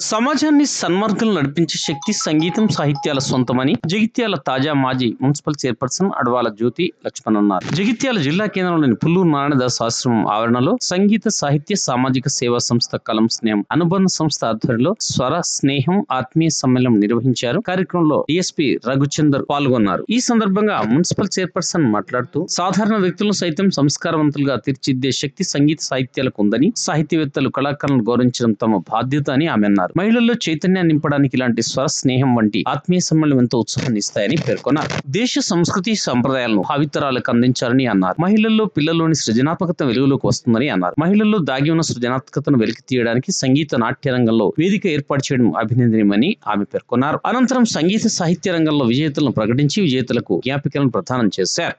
సమాజాన్ని సన్మార్గం నడిపించే శక్తి సంగీతం సాహిత్యాల సొంతమని జగిత్యాల తాజా మాజీ మున్సిపల్ చైర్పర్సన్ అడవాల జ్యోతి లక్ష్మణ్ అన్నారు. జగిత్యాల జిల్లా కేంద్రంలోని పుల్లూరు నారాయణదాస్ ఆశ్రమం ఆవరణలో సంగీత సాహిత్య సామాజిక సేవా సంస్థ కలం స్నేహం అనుబంధ సంస్థ ఆధ్వర్యంలో స్వర స్నేహం ఆత్మీయ సమ్మేళనం నిర్వహించారు. కార్యక్రమంలో డిఎస్పీ రఘుచందర్ పాల్గొన్నారు. ఈ సందర్భంగా మున్సిపల్ చైర్పర్సన్ మాట్లాడుతూ సాధారణ వ్యక్తులను సైతం సంస్కారవంతులుగా తీర్చిదిద్దే శక్తి సంగీత సాహిత్యాలకు ఉందని సాహిత్యవేత్తలు కళాకారులను గౌరవించడం తమ బాధ్యత అని ఆమె అన్నారు. మహిళల్లో చైతన్యాన్ని నింపడానికి ఇలాంటి స్వర స్నేహం వంటి ఆత్మీయ సమ్మేళనం ఎంతో ఉత్సాహాన్ని ఇస్తాయని పేర్కొన్నారు. దేశ సంస్కృతి సంప్రదాయాలను భావితరాలకు అందించాలని అన్నారు. మహిళల్లో పిల్లల్లోని సృజనాత్మకత వెలుగులోకి వస్తుందని అన్నారు. మహిళల్లో దాగి ఉన్న సృజనాత్మకతను వెలికి తీయడానికి సంగీత నాట్య రంగంలో వేదిక ఏర్పాటు చేయడం అభినందనీయమని ఆమె పేర్కొన్నారు. అనంతరం సంగీత సాహిత్య రంగంలో విజేతలను ప్రకటించి విజేతలకు జ్ఞాపికలను ప్రదానం చేశారు.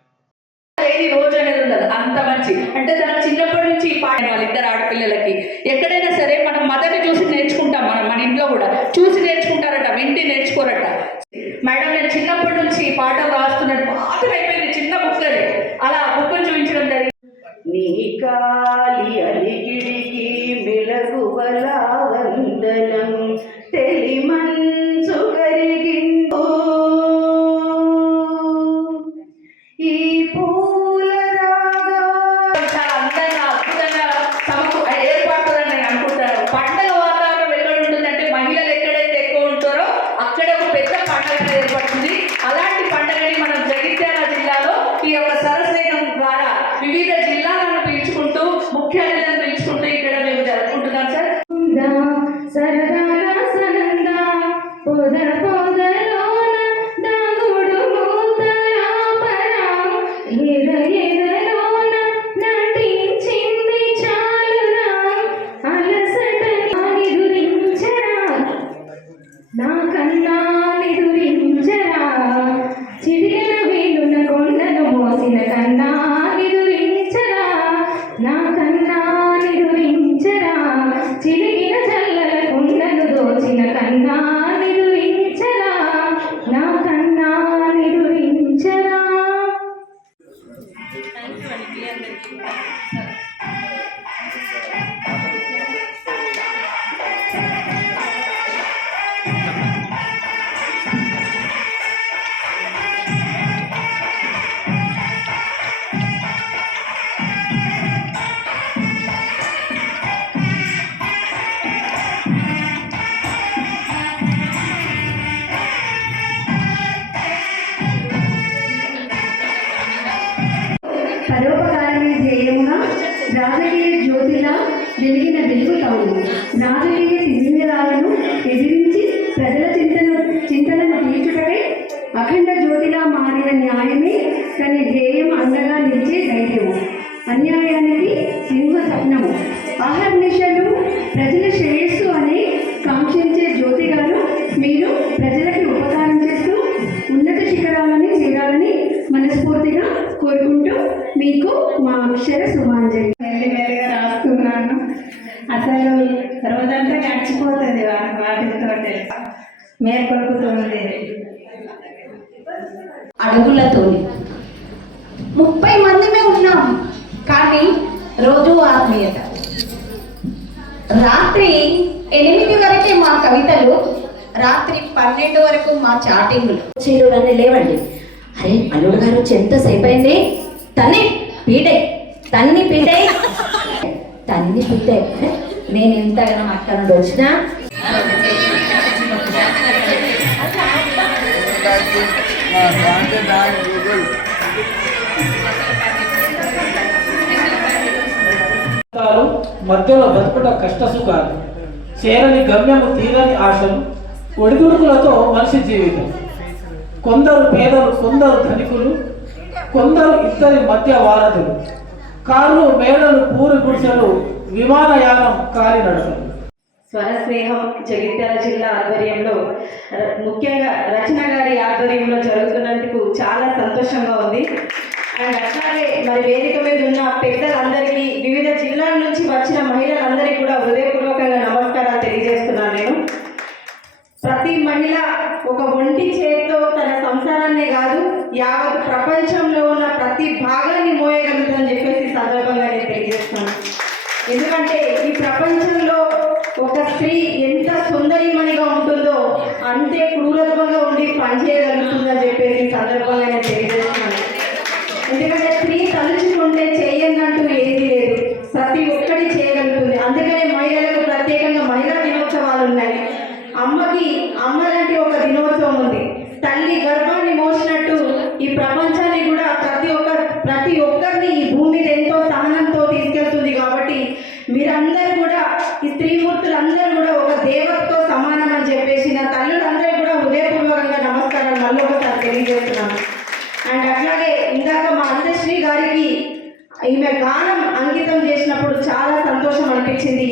అంత మంచి. అంటే చిన్నప్పటి నుంచి వాళ్ళిద్దరు ఆడపిల్లలకి. ఎక్కడైనా సరే మనం మదర్ని చూసి నేర్చుకుంటాం మనం మన ఇంట్లో కూడా. చూసి నేర్చుకుంటారట వింటి నేర్చుకోరట. మేడం నేను చిన్నప్పటి నుంచి పాటలు పాట రాస్తున్నట్టు పాటలు అయిపోయింది చిన్న బుక్లని అలా బుక్ చూపించడం జరిగింది. నీ కాలి అలిగిడికి మెలగువల వందనం. తెలిమంచు వివిధ జిల్లాలను పీల్చుకుంటూ ముఖ్య అతిథులను పీల్చుకుంటూ ఇక్కడ మేము జరుపుకుంటున్నాం సార్. సరదాగా సనందా పొద పొదలోన దాగుడు మూతలాపరా ఎద పరోపకారమే ధ్యేయమున రాజకీయ జ్యోతిలా వెలిగిన వెలుగుతాము రాజకీయ తిమింగలాలను ఎదిరించి ప్రజల చింతన చింతనను తీర్చుటకే అఖండ జ్యోతిలా మారిన న్యాయమే తన ధ్యేయం అండగా నిలిచే ధైర్యము. అన్యాయానికి సింహ స్వప్నము. ఆహర్నిశలు ప్రజల శ్రేయస్సు అని కాంక్షించే జ్యోతిగాను మీరు ప్రజలకి ఉప అక్షర శుభాంజలి మెల్లిమెల్లిగా రాస్తున్నాను. అసలు రోజంతా గడిచిపోతుంది వాటితో మేల్కొలుపుతుంది. అడుగులతోని. ముప్పై మందిమే ఉన్నాం కానీ రోజు ఆత్మీయత. రాత్రి ఎనిమిది వరకే మా కవితలు రాత్రి పన్నెండు వరకు మా చాటింగులు. చీరుడని లేవండి. అరే అల్లుడు గారు వచ్చి ఎంతసేపు అయింది. తన్ని పీటే. తన్ని పిటే. తన్ని పిటే. నేను ఇంతగానో అక్కడ వచ్చిన? వచ్చినా మధ్యలో బతుకుట కష్ట సుఖాలు. చేరని గమ్యము తీరని ఆశలు. ఒడిదుడుకులతో మనిషి జీవితం. కొందరు పేదలు కొందరు ధనికులు కొందరు ఇద్దరి మధ్య వారధులు. కార్లు మేడలు పూరి గుడిసెలు విమానయానం కాలినడకలు స్వర స్నేహం జగిత్యాల జిల్లా ఆధ్వర్యంలో ముఖ్యంగా రచన గారి ఆధ్వర్యంలో జరుగుతున్నందుకు చాలా సంతోషంగా ఉంది. అండ్ అట్లాగే మరి వేదిక మీద ఉన్న పెద్దలందరికీ వివిధ జిల్లాల నుంచి వచ్చిన మహిళలందరికీ కూడా హృదయపూర్వకంగా నమస్కారాలు తెలియజేస్తున్నాను నేను. ప్రతి మహిళ ఒక ఒంటి చేతితో తన సంసారాన్నే కాదు యావత్ ప్రపంచంలో ఉన్న ప్రతి భాగం మోయగలుగుతుందని చెప్పేసి ఈ సందర్భంగా నేను తెలియజేస్తున్నాను ఎందుకంటే ఈ మీరందరూ కూడా ఈ స్త్రీమూర్తులందరూ కూడా ఒక దేవతతో సమానం అని చెప్పేసి నా తల్లులందరూ కూడా హృదయపూర్వకంగా నమస్కారాలు మళ్ళీ ఒకసారి తెలియజేస్తున్నాను. అండ్ అట్లాగే ఇందాక మా అందశ్రీ గారికి ఈమె గానం అంకితం చేసినప్పుడు చాలా సంతోషం అనిపించింది.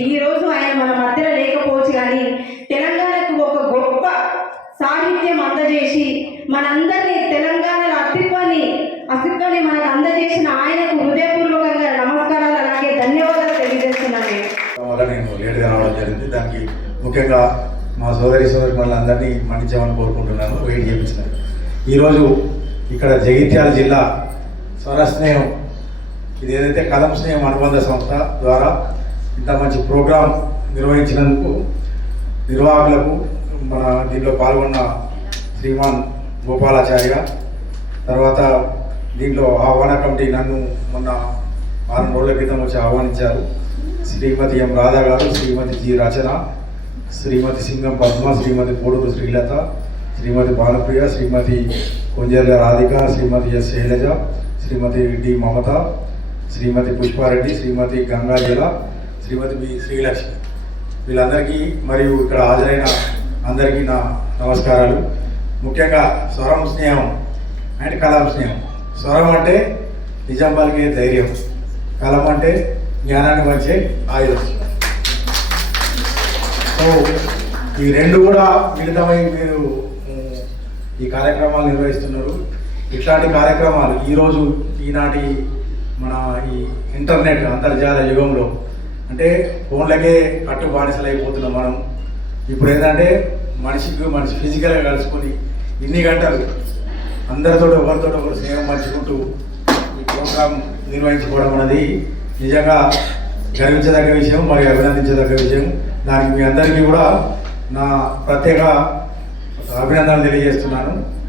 జరిగింది దానికి ముఖ్యంగా మా సోదరి సోదరి అందరినీ మన్నించామని కోరుకుంటున్నాను. వెయిట్ చేయించినారు ఈరోజు ఇక్కడ జగిత్యాల జిల్లా స్వరస్నేహం ఇది ఏదైతే కలం స్నేహం అనుబంధ సంస్థ ద్వారా ఇంత మంచి ప్రోగ్రాం నిర్వహించినందుకు నిర్వాహకులకు మన దీనిలో పాల్గొన్న శ్రీమాన్ గోపాలాచార్య తర్వాత దీంట్లో ఆహ్వాన కమిటీ నన్ను మొన్న వారం రోజుల క్రితం వచ్చి ఆహ్వానించారు. శ్రీమతి ఎం రాధా గారు Shrimati G Rachana Shrimati Singam Padma Shrimati Koduru Srilatha Shrimati Bhanupriya Shrimati Konjarla Radhika Shrimati S Shailaja Shrimati D Mamata Shrimati Pushpa Reddy Shrimati Gangajala Shrimati B Srilakshmi. వీళ్ళందరికీ మరియు ఇక్కడ హాజరైన అందరికీ నా నమస్కారాలు. ముఖ్యంగా స్వరం స్నేహం అండ్ కలం స్నేహం. స్వరం అంటే నిజం పలికే ధైర్యం. కలం అంటే జ్ఞానాన్ని పంచే ఆయుధం. సో ఈ రెండు కూడా మిళితమై మీరు ఈ కార్యక్రమాలు నిర్వహిస్తున్నారు. ఇట్లాంటి కార్యక్రమాలు ఈరోజు ఈనాటి మన ఈ ఇంటర్నెట్ అంతర్జాల యుగంలో అంటే ఫోన్లకే కట్టు బానిసలు అయిపోతున్నాం మనం. ఇప్పుడు ఏంటంటే మనిషికి మనిషి ఫిజికల్గా కలుసుకొని ఇన్ని గంటలు అందరితో ఒకరితో ఒకరు స్నేహం పంచుకుంటూ ఈ ప్రోగ్రాం నిర్వహించుకోవడం అనేది నిజంగా గర్వించదగ్గ విషయం మరియు అభినందించదగ్గ విషయం. దానికి మీ అందరికీ కూడా నా ప్రత్యేక అభినందనలు తెలియజేస్తున్నాను.